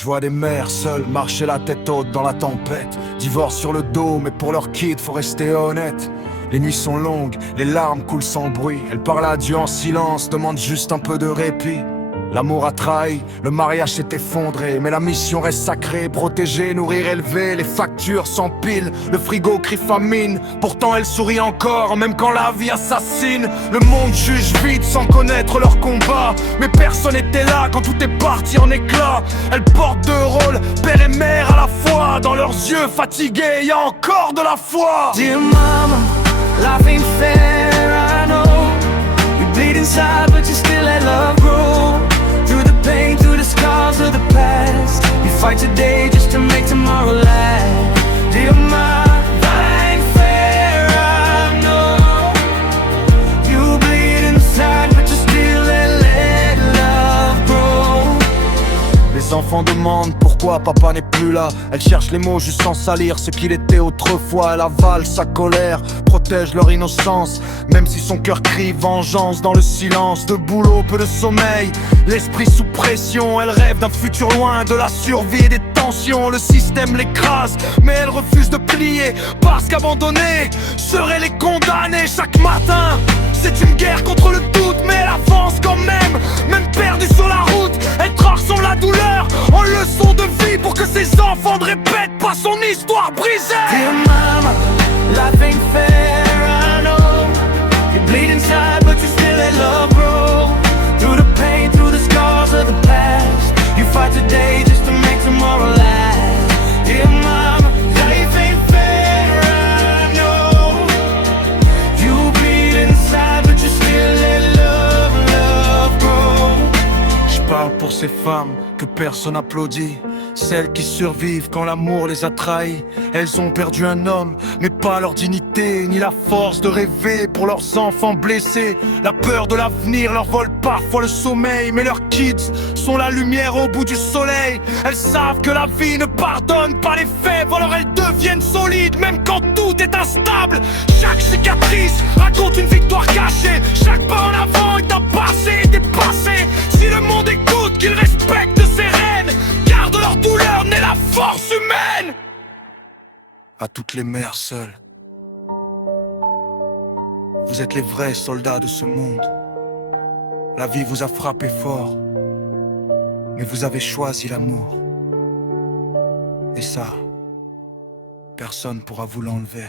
Je vois des mères seules marcher la tête haute dans la tempête. Divorce sur le dos, mais pour leur kid faut rester honnête. Les nuits sont longues, les larmes coulent sans bruit. Elle parle à Dieu en silence, demande juste un peu de répit. L'amour a trahi, le mariage s'est effondré, mais la mission reste sacrée, protéger, nourrir, élever. Les factures s'empilent, le frigo crie famine. Pourtant elle sourit encore, même quand la vie assassine. Le monde juge vite sans connaître leur combat, mais personne n'était là quand tout est parti en éclats. Elles portent deux rôles, père et mère à la fois. Dans leurs yeux fatigués, y a encore de la foi. Dear mama, life ain't fair, I know. You bleed inside but you still let love grow. Through the pain, through the scars of the past, you fight today just to make tomorrow last. Dear mama, that ain't fair, I know. You bleed inside but you still let love grow. Les enfants demandent pourquoi papa n'est plus là. Elle cherche les mots juste sans salir ce qu'il était autrefois. Elle avale sa colère, protège leur innocence, même si son cœur crie vengeance dans le silence. De boulot, peu de sommeil, l'esprit sous pression. Elle rêve d'un futur loin de la survie et des tensions. Le système l'écrase, mais elle refuse de plier, parce qu'abandonner serait les condamner. Chaque matin, c'est une guerre contre le doute, mais elle avance quand même, même perdue sur la route. Elle transforme la douleur en leçon de vie pour que ses enfants ne répètent pas son histoire brisée. Dear mama, life ain't fair, I know. You bleed inside but you still let love grow. Through the pain, through the scars of the past, you fight today just to make tomorrow last. Dear mama, life ain't fair, I know. You bleed inside but you still let love grow. Je parle pour ces femmes que personne applaudit, celles qui survivent quand l'amour les a trahis. Elles ont perdu un homme, mais pas leur dignité, ni la force de rêver pour leurs enfants blessés. La peur de l'avenir leur vole parfois le sommeil, mais leurs kids sont la lumière au bout du soleil. Elles savent que la vie ne pardonne pas les faibles, alors elles deviennent solides même quand tout est instable. Chaque cicatrice raconte une victoire cachée, chaque pas en avant est un passé dépassé. Si le monde écoute, qu'il respecte ses rênes, car de leur douleur naît la force humaine. À toutes les mères seules, vous êtes les vrais soldats de ce monde. La vie vous a frappé fort, mais vous avez choisi l'amour. Et ça, personne pourra vous l'enlever.